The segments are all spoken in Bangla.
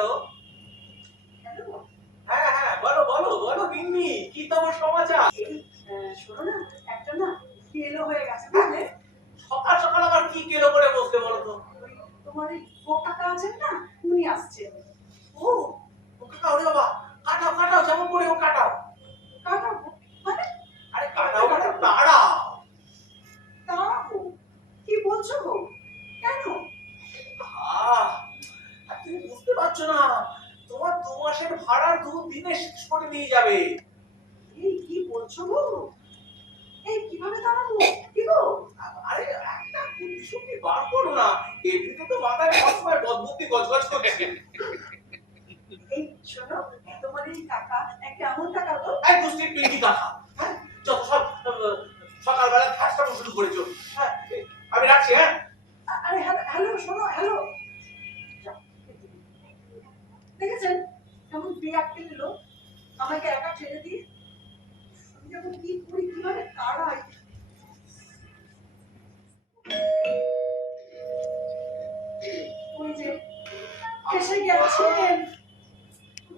হ্যালো? হ্যাঁ হ্যাঁ বলো বলো বলো গিন্নি কি তোমার সমাচার? শোনো না একটা না কেলো হয়ে গেছে বুঝলে? সকাল সকাল আবার কি কেলো করে বসতে বলো তো? ওই তোমার এই ও কাকা আছেন না উনি আসছেন ও ও কাকা ওরে বাবা কাটাও কাটাও যেমন করে ও কাটাও। পারছ না। তোমার দু মাসের ভাড়া দু দিনে শেষ করে নিয়ে যাবে। এই কি বলছো গো? এই কীভাবে কি গো? আরে একটা বুদ্ধি শুদ্ধি বার করো না। এমনিতে তো মাথায় সবসময় বদবুদ্ধি গজগজ করছে। এই শোনো তোমার এই টাকা গো? এক গোষ্ঠীর পিঙ্কি কাকা হ্যাঁ? যত সব সকালবেলা ঠাসটানো শুরু করেছ। বিয়াক্কে নিল আমাকে একা ছেড়ে দিয়ে আমি যখন কি করি কীভাবে তাড়াই ওই যে এসে গেছেন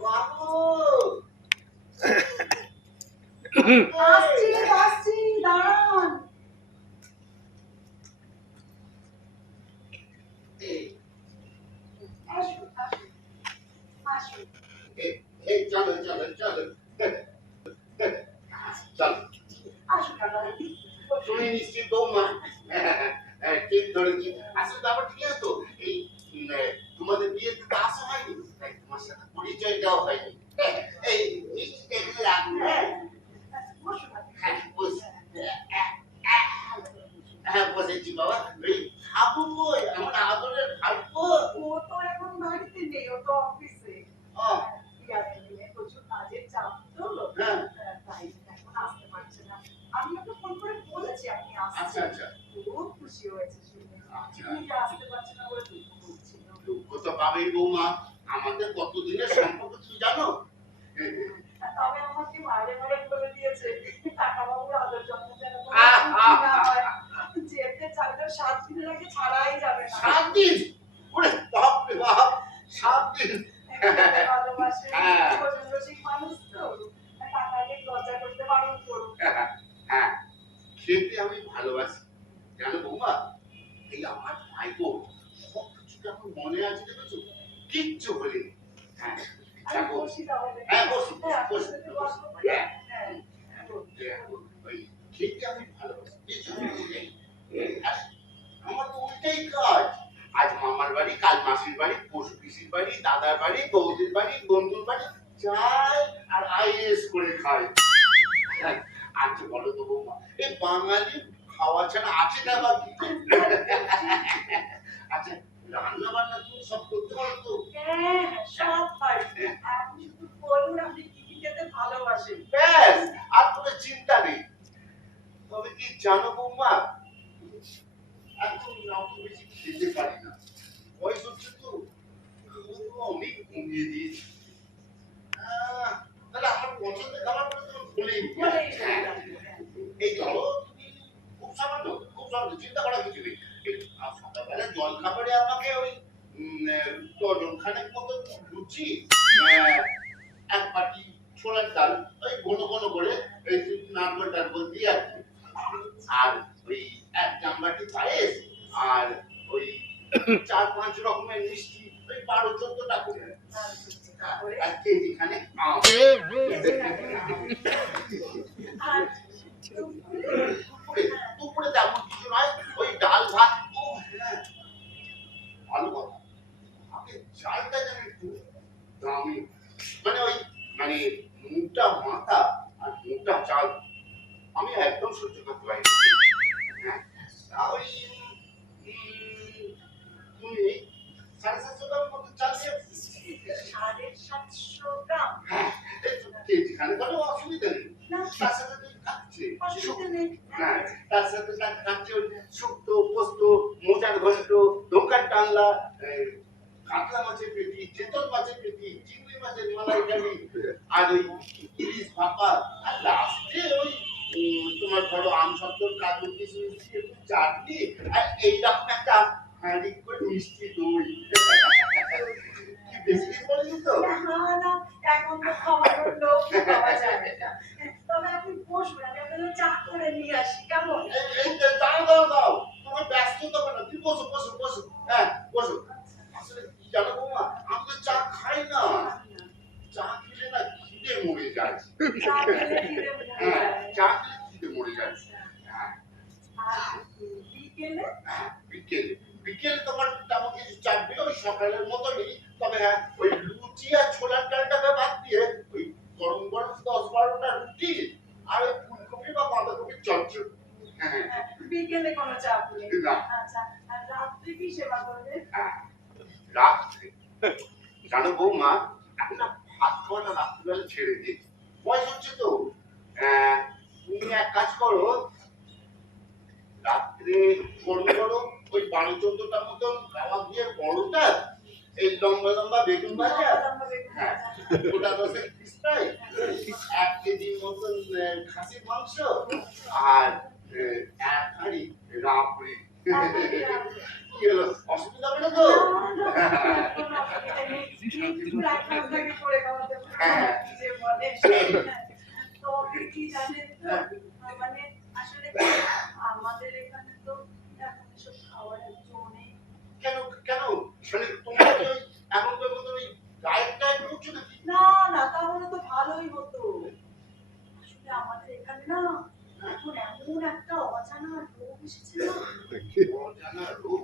বাবু। আসছি আসছি দাঁড়ান এই চলো চলো চলো চলো তুমি নিশ্চিত বৌমা ঠিক ধরেছি আসলে ব্যাপার ঠিক আছে তো এই তোমাদের বিয়েতে তো আসা হয়নি? তোমার সাথে পরিচয় দেওয়া হয়নি হ্যাঁ, এই মিষ্টিটা এখানে রাখুন হ্যাঁ বসুন আপনি। হ্যাঁ বস হ্যাঁ বসেছি বাবা ওই হাবু কই আমার আদরের ভাগ্য ও তো এখন বাড়িতে নেই ও তো অফিসে ও ইয়াদের দিনে প্রচুর কাজের চাপ তো হ্যাঁ আহ, তাই এখন আসতে পারছে না আমি ওকে ফোন করে বলেছি আপনি আচ্ছা আসছেন আচ্ছা খুব খুশি হয়েছে শুনে আচ্ছা তুমি যে আসতে পারছে না বলে দুঃখ হচ্ছিল পাবেই বৌমা আমাদের কতদিনের সম্পর্ক তুমি জানো? তবে আমাকে মারে মারে বলে দিয়েছে টাকা বাবুর আদর যত্ন যেন কোনো আহ, আহ, ত্রুটি না হয়। যেতে চাইলে সাত দিনের আগে ছাড়াই যাবে সাত দিন? ওরে বাপ রে বাপ সাত দিন। ভালোবাসে। হ্যাঁ। রসিক মানুষ তো। টাকাকে লজ্জা করতে করুন হ্যাঁ খেতে আমি ভালোবাসি। জানো বৌমা এই আমার ভাইপো সব কিছু কেমন মনে আছে দেখেছ কিচ্ছু বলিনি। হ্যাঁ দেখো হ্যাঁ বসো হ্যাঁ, বসো। হ্যাঁ হ্যাঁ। দেখো, ওই খেতে আমি ভালোবাসি কিছু আমার তো উল্টাই কাজ। আজ মামার বাড়ি কাল মাসির বাড়ি পশু পিসির বাড়ি দাদার বাড়ি বৌদির বাড়ি বন্ধুর বাড়ি যাই আর আইএস করে খাই। আচ্ছা বলো তো বৌমা? এই বাঙালি খাওয়া ছাড়া আছে না বা কি? আচ্ছা রান্না বান্না তুমি সব করতে পারো তো হ্যাঁ, সব পারি। আপনি শুধু বলুন আপনি কি কি খেতে ভালোবাসেন ব্যাস আর কোনো চিন্তা নেই তবে কি জানো বৌমা এখন অত বেশি খেতে পারি না বয়স হচ্ছে তো অনেক কমিয়ে দিয়েছি তাহলে আমার পছন্দের খাবার বলে তুমি বলেই হ্যাঁ। হ্যাঁ। এই ধরো খুব সামান্য খুব সামান্য চিন্তা করার কিছু নেই জল খাবারে আমাকে ওই ডজন খানেক মতো লুচি এক বাটি ছোলার ডাল ওই ঘন ঘন করে এই নারকল টারকল দিয়ে আর আর ওই এক জামবাটি পায়েস আর ওই চার পাঁচ রকমের মিষ্টি ওই বারো চোদ্দটা করে। আর কেজি খানে আম আর দুপুরে? দুপুরে দুপুরে তেমন কিছু নয় ওই ডাল ভাত ও হ্যাঁ ভালো কথা আপনি চালটা যেন একটু দামি মানে ওই মানে মোটা মাথা আর মোটা চাল আমি একদম সহ্য করতে পারি হ্যাঁ? ওই তুমি সাড়ে সাতশো গ্রাম মতো চাল সাড়ে সাতশো গ্রাম? হ্যাঁ এই তো কেজি খানে কোনো অসুবিধা নেই। তার সাথে তুই খাচ্ছে। হ্যাঁ, তার সাথে খাচ্ছে শুক্তো পোস্ত মোচার ঘন্ট দোকান টাংলা এই, কাতলা মাছের পেটি চেতল মাছের পেটি চিংড়ি মাছের মালাইকারি আর ওই ইলিশ ভাপা আর লাস্টে ওই তোমার ধরো আম কাজু কিশমিশ চাটনি আর এইরকম একটা হাঁড়ি করে মিষ্টি দই কি বেশি দিন তো? না না এখন তো খাওয়ানোর লোক পাওয়া যাবে না। তবে আপনি বসবেন আমি আপনাদের চা করে নিয়ে আসি কেমন? দাঁড়াও দাঁড়াও দাঁড়াও। তোমার ব্যস্ত তো না। তুমি বসো বসো বসো। হ্যাঁ বসো। আসলে কি জানো বৌমা? আমি তো চা খাই না। চা খেলে না খিদে মরে যায় চা খেলে খিদে মরে হ্যাঁ যায়। চা খেলে খিদে মরে যায় হ্যাঁ আর বিকেলে হ্যাঁ, বিকেল বিকেল তোমার তেমন কিছু চাপবে ওই সকালের মতনই তবে হ্যাঁ ওই লুচি আর ছোলার ডালটাকে বাদ দিয়ে ওই গরম গরম দশ বারোটা রুটি আর ওই ফুলকপি বা বাঁধাকপির চচ্চড়ি। হ্যাঁ হ্যাঁ, বিকেলে কোনো চাপ নেই। না। আচ্ছা রাত্রে কি সেবা করবে? হ্যাঁ, রাত্রে। জানো বৌমা এখন না ভাত খাওয়াটা রাত্রিবেলা ছেড়ে দিই। বয়স হচ্ছে তো। তুমি এক কাজ করো রাত্রে গরম গরম ওই বারো চোদ্দটার মতন খাওয়া দিয়ে বড়টা এই লম্বা লম্বা বেগুন ভাজা হ্যাঁ ওটা দশের এক কেজির মতন খাসির মাংস আর এক হাঁড়ি রাবড়ি কি হলো অসুবিধা হবে না তো আমাদের এখানে তো এখন এসব খাবারের জন্য নেই কেন কেন মানে তোমরা কি ওই এখনকার মতন ওই ডায়েট ডায়েট করছ নাকি না না তাহলে তো ভালোই হতো আসলে আমাদের এখানে না এখন এমন একটা অজানা রোগ এসেছে না? অজানা রোগ?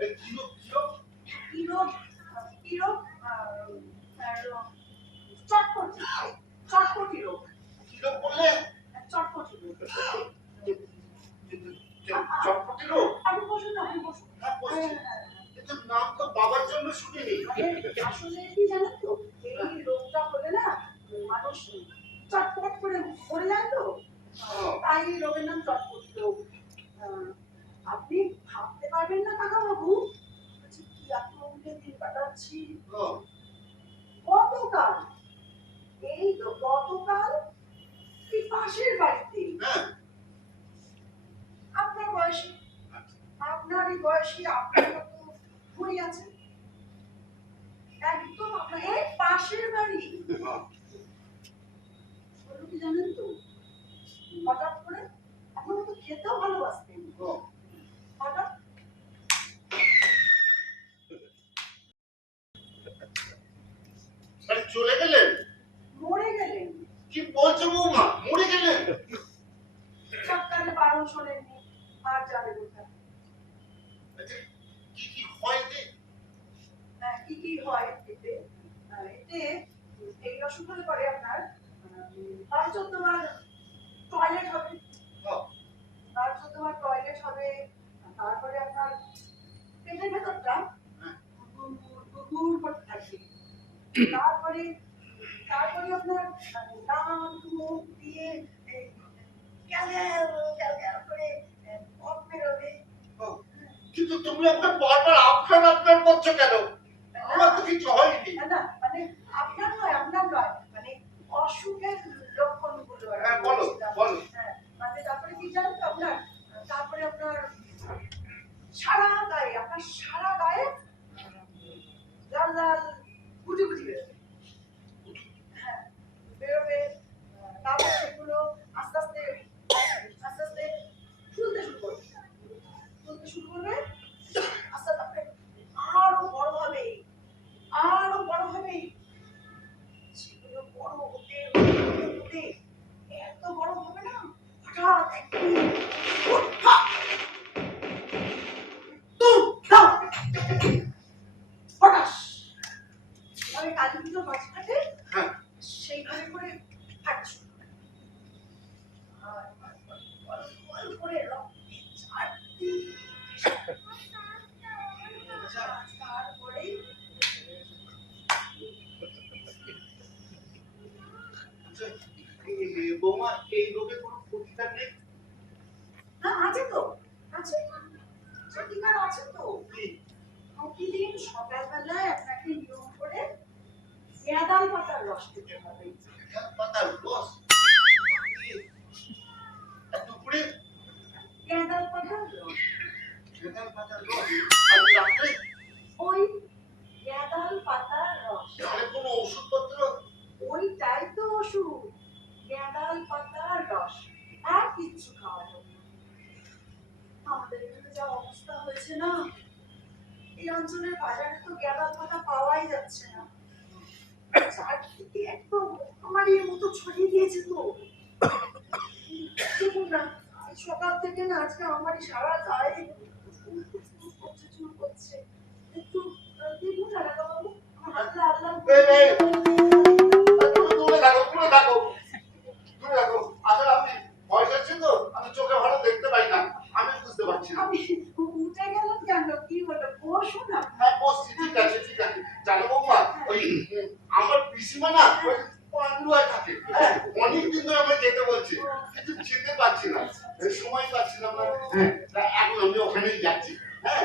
এই কি রোগ কি রোগ? কি রোগ? কি রোগ? আহ, আর, চটপটি। চটপটি রোগ। কি রোগ বললে? চটপটি রোগ। চটপটি রোগ? আপনি বসুন আপনি বসুন। হ্যাঁ বলছি হ্যাঁ, হ্যাঁ, হ্যাঁ। কিন্তু নাম তো বাবার জন্য শুনিনি। আসলে কি জানেন তো? এই রোগটা হলে না মানুষ চটপট করে মরে যায় তো। তাই এই রোগের চটপট আপনি ভাবতে পারবেন না কাকা বাবু কি আতঙ্কে দিন কাটাচ্ছি গতকাল এই তো গতকাল পাশের বাড়িতে। হ্যাঁ। আপনার বয়সী। আপনারই বয়সী আপনার মতো বুড়ি আছে। একদম আপনার এই পাশের বাড়ি। হ্যাঁ। কি জানেন তো? হঠাৎ করে এখন তো খেতেও ভালোবাসতেন। হঠাৎ চলে গেলেন? মরে গেলেন। কি বলছো বৌমা? মরে গেলেন? ডাক্তারের বারণ শোনেননি আর যাবে কোথায়? কি কি হয় এতে? কি কি হয় এতে? আহ, এতে এই হলে পরে আপনার বারো চোদ্দবার টয়লেট হবে। বারো চোদ্দবার টয়লেট হবে। তারপরে আপনার পেটের ভেতরটা হ্যাঁ। গুড় করতে থাকবে। তারপরে তারপরে আপনার দাঁত মুখ দিয়ে করে বেরোবে। কিন্তু তুমি আমাকে বারবার আপনার আপনার করছ কেন? আমার তো কিছু হয়নি। না না মানে আপনার নয় আপনার নয় মানে অসুখের 查那个呀，他查。বৌমা এই রোগে কোনো প্রতিকার নেই? না আছে তো। আছে প্রতিকার আছে তো। কি? প্রতিদিন সকালবেলায় আপনাকে নিয়ম করে পেয়াদাল পাতার রস খেতে হবে। পাতার রস? দুপুরে? পেয়াদাল পাতার রস। খেতাল পাতার রস? আর রাত্রে? ওই গ্যাদাল পাতার রস। কোনো ওষুধপত্র? ওইটাই তো ওষুধ। গ্যাদাল পাতার রস, আর কিচ্ছু খাওয়া যাবে। আমাদের এখানে যা অবস্থা হয়েছে না, এই অঞ্চলের বাজারে তো গ্যাদাল পাতা পাওয়াই যাচ্ছে না। আল্লাহ থাকো আসলে আমি বয়স হচ্ছে তো আমি চোখে ভালো দেখতে পাই না আমি বুঝতে পারছি না। আমি উঠে গেলাম কেন? কি হলো? বসুন না। হ্যাঁ বসছি ঠিক আছে ঠিক আছে। জানো বৌমা ওই আমার পিসিমা না ওই পান্ডুয়া থাকে। অনেকদিন ধরে আমরা যেতে বলছি কিন্তু যেতে পারছি না। সময় পাচ্ছি না আমরা হ্যাঁ এখন আমি ওখানেই যাচ্ছি। হ্যাঁ।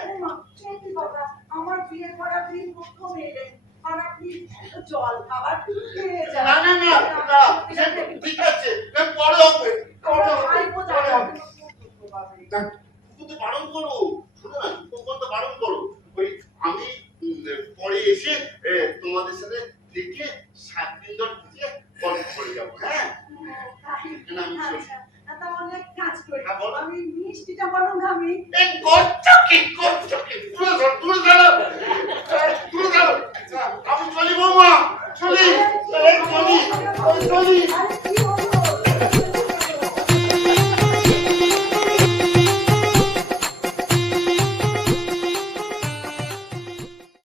আমার বিয়ে করা দিন প্রথম এলেন আর আপনি জল খাবার খেয়ে যান? না না না পরে হবে পরে হবে পরে হবে। কিন্তু বারণ করো শোনো না করতে বারণ করো। ওই আমি পরে এসে তোমাদের সাথে দেখে সাত দিন ধরে থেকে গল্প করে যাব হ্যাঁ? আমি চলি। আচ্ছা করি। হ্যাঁ। আমি মিষ্টিটা বরং আমি এই করছ কি করছ কি? দূরে ধরো দূরে ধরো। আমি চলি বৌমা চলি। এই চলি চলি।